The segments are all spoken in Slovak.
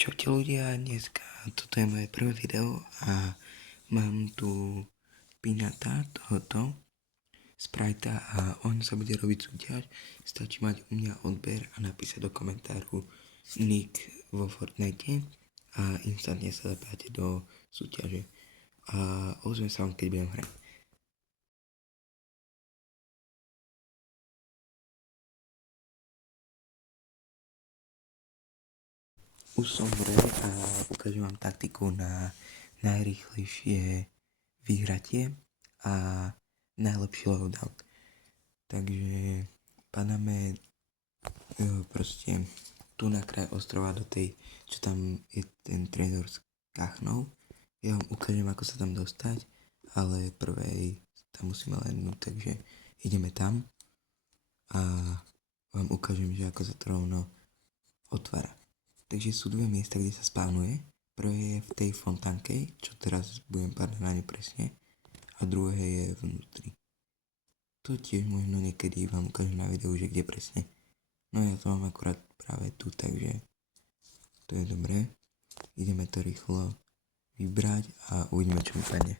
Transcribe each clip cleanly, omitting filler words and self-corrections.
Čaute ľudia, dneska toto je moje prvé video a mám tu Pinata tohoto Sprite'a a on sa bude robiť súťaž. Stačí mať u mňa odber a napísať do komentáru nick vo Fortnite a instantne sa zapáte do súťaže. A ozvem sa vám, keď budem hrať. Už som hre a ukážem vám taktiku na najrýchlejšie vyhratie a najlepší loadout. Takže padáme proste tu na kraj ostrova do tej, čo tam je ten trezor s kachnou. Ja vám ukážem, ako sa tam dostať, ale prvej tam musíme lennúť, takže ideme tam a vám ukážem, že ako sa to rovno otvára. Takže sú dve miesta, kde sa spánuje. Prvé je v tej fontánke, čo teraz budem padať na ňu presne, a druhé je vnútri. To tiež možno niekedy vám ukážem na videu, že kde presne. No ja to mám akurát práve tu, takže to je dobré. Ideme to rýchlo vybrať a uvidíme, čo mi padne.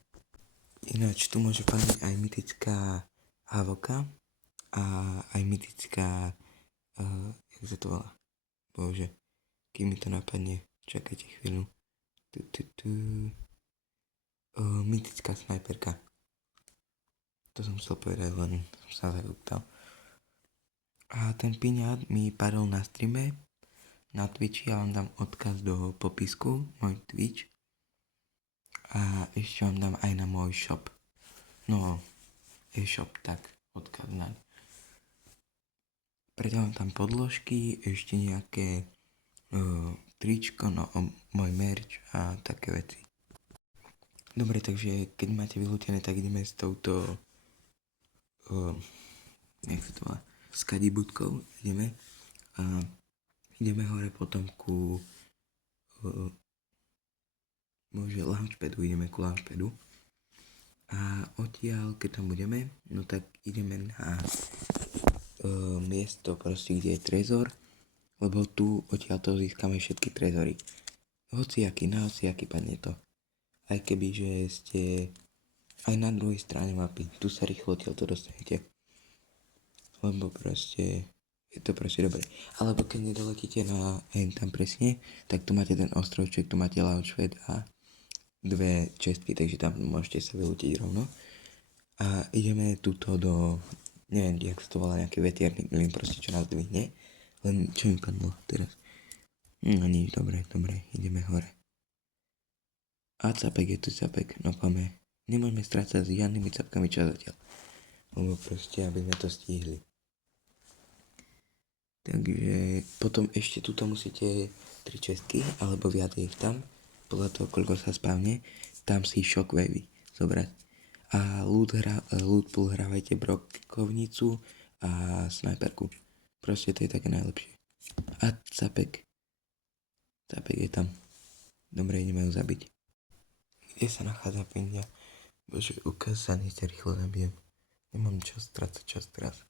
Ináč tu môže padnúť aj mytická avoka a aj mytická, jak sa to volá? Bože, kým mi to napadne, čakajte chvíľu. Mytická snajperka. To som chcel povedať, len som sa zagúptal. A ten piňát mi padol na streame, na Twitchi, ja vám dám odkaz do popisku, môj Twitch. A ešte vám dám aj na môj shop. No, e-shop, tak, odkaz naň. Predávam tam podložky, ešte nejaké tričko, no môj merch a také veci. Dobre, takže keď máte vylútené, tak ideme s touto jak sa to volá, s kadibudkou, ideme a ideme hore potom ku launchpadu, ideme ku launchpadu a odtiaľ, keď tam budeme, no tak ideme na miesto proste, kde je trezor, lebo tu odtiaľ to získame všetky trezory. Na hociaký padne to. Aj keby, že ste aj na druhej strane mapy, tu sa rýchlo odtiaľ to dostanete. Lebo proste je to proste dobré. Alebo keď nedoletíte na tam presne, tak tu máte ten ostrovček, tu máte launchpad a dve čestky, takže tam môžete sa vylútiť rovno. A ideme tuto do, neviem, jak sa to volá, nejaký vetierný mlyn, proste čo nás dvihne. Len čo mi padlo teraz? No nič, dobre, ideme hore. A capek je tu capek, no poďme. Nemôžeme strácať s žiadnymi capkami čas zatiaľ. Lebo proste, aby sme to stihli. Takže potom ešte tuto musíte 3 čestky, alebo viac ich tam, podľa toho, koľko sa spávne, tam si shockwavy zobrať. A loot pool hrávajte brokovnicu a snajperku. Proste to je také najlepšie. A capek. Capek je tam. Dobre, ideme ju zabiť. Kde sa nachádza pindia? Bože, ukáž sa, nech rýchlo zabijem. Nemám strácať čas teraz.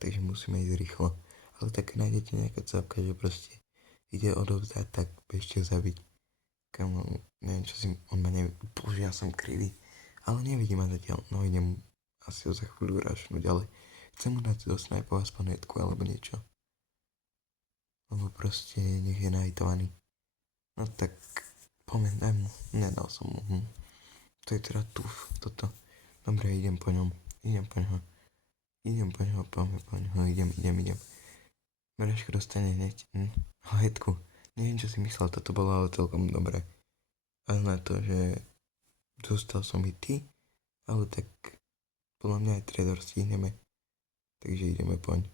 Takže musíme ísť rýchlo. Ale tak nájdete nejaká capka, že proste ide odovzdať, tak bežte zabiť. Kamo, neviem čo si, on ma nevie, bože, ja som krivý. Ale nevidím ma zatiaľ, no idem asi ho za chvíľu rašnúť, ale chcem mu dať do snajpov aspoň jedku alebo niečo. Lebo proste nech je nahitovaný. No tak, poďme, daj mu, nedal som mu. To je teda toto. Dobre, idem po ňom, idem. Mraško dostane hneď, hetku. Neviem, čo si myslel, toto bolo ale celkom dobré. Ale na to, že dostal som i ty, ale tak podľa mňa aj trezor stihneme. Takže ideme poň.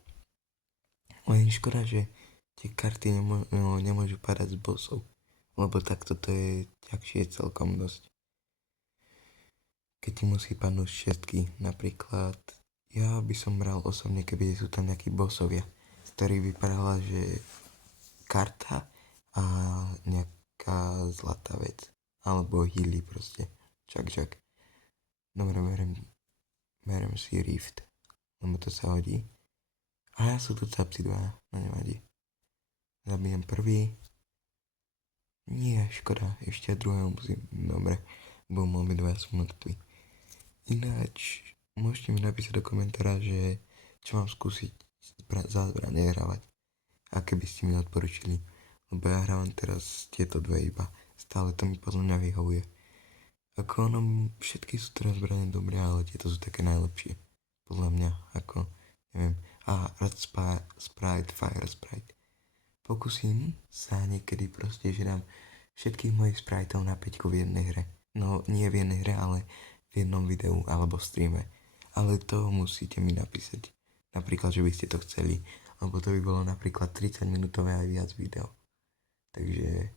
Len škoda, že tie karty nemôžu padať z bossov, lebo takto to je ťažšie celkom dosť. Keď ti musí padnúť šestky, napríklad, ja by som bral osobne, keby sú tam nejakí bossovia, z ktorých vypadala, že karta a nejaká zlatá vec, alebo healy proste, čak. Dobre, berem si rift, lebo to sa hodí. A ja sú tu capci dva, no nevadí. Zabijem prvý. Nie, škoda, ešte druhého musím. Dobre, budú obidva sú mŕtvi. Ináč, môžete mi napísať do komentára, že čo mám skúsiť zázvra nehrávať. A keby ste mi odporučili. Lebo ja hrávam teraz tieto dve iba. Stále to mi podľa mňa vyhovuje. Ako ono, všetky sú teraz zbrane dobré, ale tieto sú také najlepšie. Podľa mňa, ako, neviem. Red Sprite, Fire Sprite. Pokúsim sa niekedy proste, že dám všetkých mojich spriteov na 5 v jednej hre. No, nie v jednej hre, ale v jednom videu alebo streame. Ale to musíte mi napísať. Napríklad, že by ste to chceli. Lebo to by bolo napríklad 30 minútové aj viac video. Takže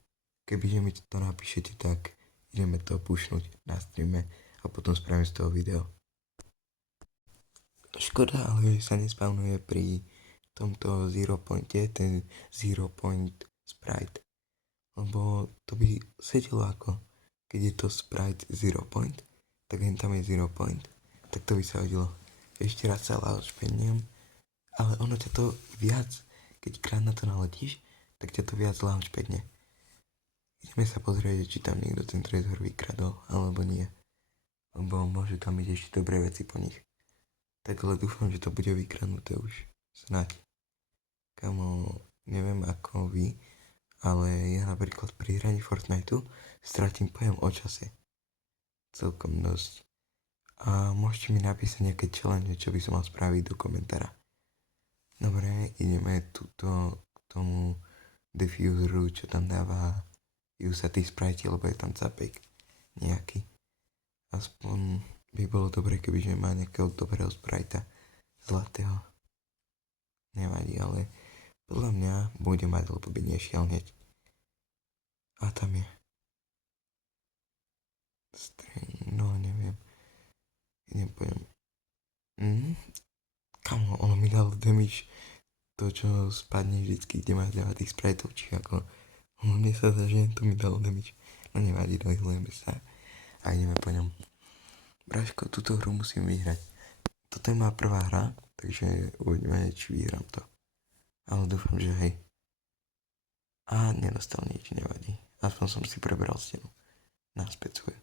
kebyže mi to napíšete, tak ideme to pušnúť na streame a potom spravím z toho video. Škoda, ale sa nespawnuje pri tomto zero pointe, ten zero point sprite. Lebo to by sedelo ako, keď je to sprite zero point, tak len tam je zero point, tak to by sa hodilo. Ešte raz sa launchpadnem, ale ono ťa to viac, keď krát na to naletíš, tak ťa to viac launchpadne. Ideme sa pozrieť, či tam niekto ten trezor vykradol, alebo nie. Lebo môžu tam byť ešte dobré veci po nich. Tak ale dúfam, že to bude vykradnuté už. Snáď. Kamo, neviem ako vy, ale ja napríklad pri hraní Fortniteu stratím pojem o čase. Celkom dosť. A môžete mi napísať nejaké challenge, čo by som mal spraviť do komentára. Dobre, ideme tuto k tomu diffuseru, čo tam dáva Usatý sprite, lebo je tam capek nejaký. Aspoň by bolo dobre, kebyže má nejakého dobrého sprita, zlatého. Nevadí, ale podľa mňa bude mať, lebo by nešiel hneď. A tam je. No, neviem. Idem pojem. Kamo, ono mi dalo damage. To, čo spadne vždycky, kde máš dávať tých spritov, či ako. Mne sa zdá, že to mi dalo damage. No nevadí, dohľujeme sa. A ideme po ňom. Bráško, túto hru musím vyhrať. Toto je moja prvá hra, takže uvidíme, či vyhrám to. Ale dúfam, že hej. A nedostal nič, nevadí. Aspoň som si prebral stenu. Naspäť svoju.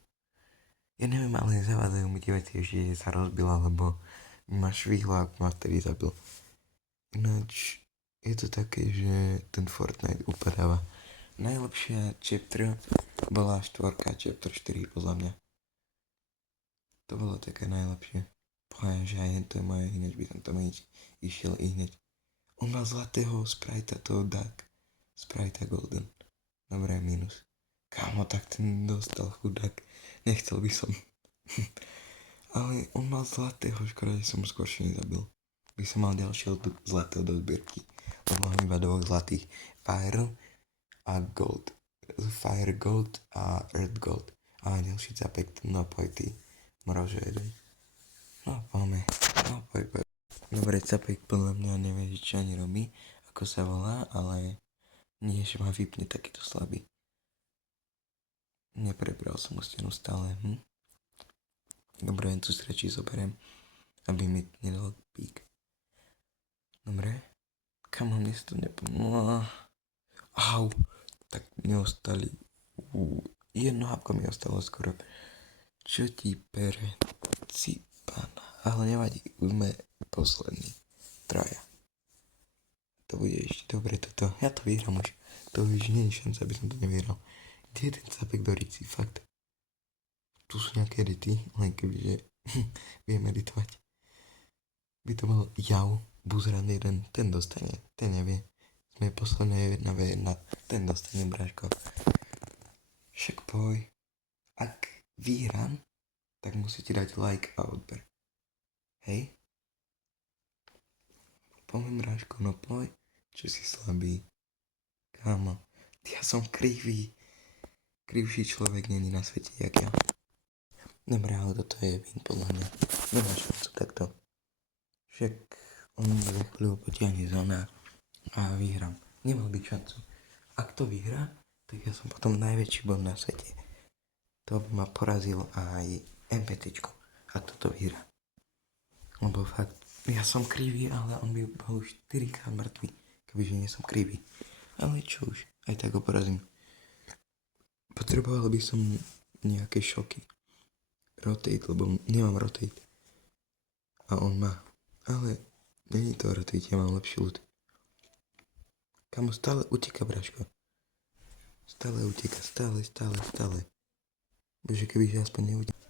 Ja neviem, ale zavádzajú mi tie veci, že sa rozbila, lebo ma švihlo, ak ma vtedy zabil. Ináč je to také, že ten Fortnite upadáva. Najlepšia chapter bola 4, chapter 4 podľa mňa. To bolo také najlepšie. Poviem, že aj to je moje, ináč by som tam išiel i hneď. On mal zlatého sprita, toho Dark Sprite Golden. Dobre, minus. Kámo, tak ten dostal chudák. Nechcel by som. Ale on mal zlatého, škoda, že som skôr nezabil. By som mal ďalšieho zlatého do zbierky. Lebo mám iba dvoch zlatých. Fire a Gold. Fire Gold a Earth Gold. A ďalší capek, no poj ty. Mrože jeden. No poďme. No poj. Dobre, capek podľa mňa nevie, čo ani robí. Ako sa volá, ale nie, že ma vypne takýto slabý. Neprebral som mu stenu stále. Dobre, len tu strečí zoberiem, aby mi nedal pík. Dobre. Kamo, mne sa to nepomôže. Au. Tak neostali. Jedno hápko mi ostalo skoro. Čo ti pere? Cipana. Ale nevadí, už sme poslední. Traja. To bude ešte dobre toto. Ja to vyhrám už. To už nie je šanca, aby som to nevyhral. Kde je ten capek do rici? Fakt. Tu sú nejaké edity, len kebyže viem editovať. By to bol Jau, Buzran 1, ten dostane, ten nevie. Sme posledné 1v1, ten dostane, bráško. Však poj. Ak vyhrám, tak musíte dať like a odber. Hej? Poviem, bráško, no poj, čo si slabý. Kámo, ja som krivý. Krivší človek není na svete, jak ja. Dobre, ale toto je win podľa mňa. Nemá šancu takto. Však on za chvíľu potiahne zóna a vyhrám. Nemal byť šancu. Ak to vyhrá, tak ja som potom najväčší bod na svete. To by ma porazil aj MPTčko. Ak toto vyhrá. Lebo fakt, ja som krivý, ale on by bol už 4 krát mŕtvý, kebyže nie som krivý. Ale čo už, aj tak ho porazím. Potreboval by som nejaké šoky. Rotate, lebo nemám rotate. A on má. Ale není to rotate, ja mám lepší ľud. Kamo stále uteká, Braško. Stále uteká, stále. Bože, kebyže aspoň neuteká.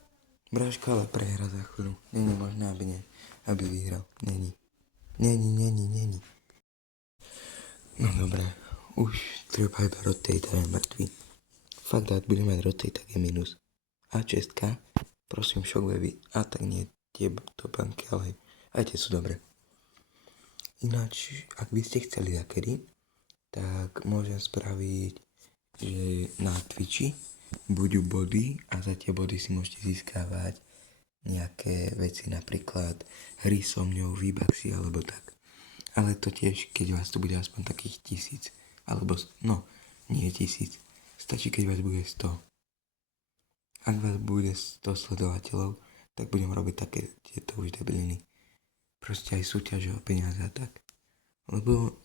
Braško ale prehra za chvíľu. Není možné, aby vyhral. Není. No dobré, už treba iba rotate a je mŕtvý. Fakt, ak bude mať rotate, tak je minus. A čestka, prosím, shock wavy. A tak nie tie topanky, ale aj tie sú dobré. Ináč, ak by ste chceli zakedy, tak môžem spraviť, že na Twitchi budú body a za tie body si môžete získavať nejaké veci, napríklad hry so mňou, V-Bucksy alebo tak. Ale to tiež, keď vás tu bude aspoň takých 1000, alebo no, nie 1000, stačí, keď vás bude 100. Ak vás bude 100 sledovateľov, tak budem robiť také tieto už debiliny. Proste aj súťaže o peniaze a tak. Lebo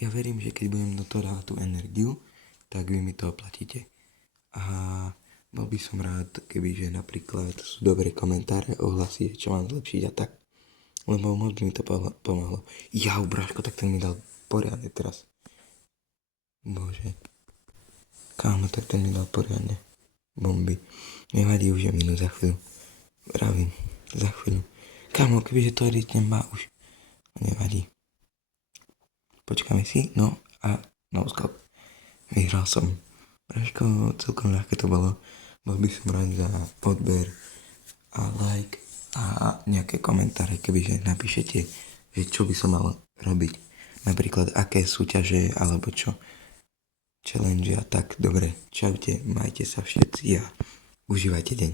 ja verím, že keď budem do toho dávať tú energiu, tak vy mi to oplatíte. A bol by som rád, kebyže napríklad sú dobré komentáre, ohlasy, čo mám zlepšiť a tak. Lebo moc by mi to pomohlo. Jau, Braško, tak ten mi dal poriadne teraz. Bože. Kámo, tak ten mi dal poriadne. Bomby. Nevadí, už je minút za chvíľu. Vravím, za chvíľu. Kámo, kebyže to editnem má už. Nevadí. Počkáme si, no a no skok. Vyhral som. Braško, celkom ľahké to bolo. Bol by som rád za odber a like a nejaké komentáre, kebyže napíšete, že čo by som mal robiť. Napríklad aké súťaže alebo čo. Challenge a tak. Dobre, čaute, majte sa všetci a užívajte deň.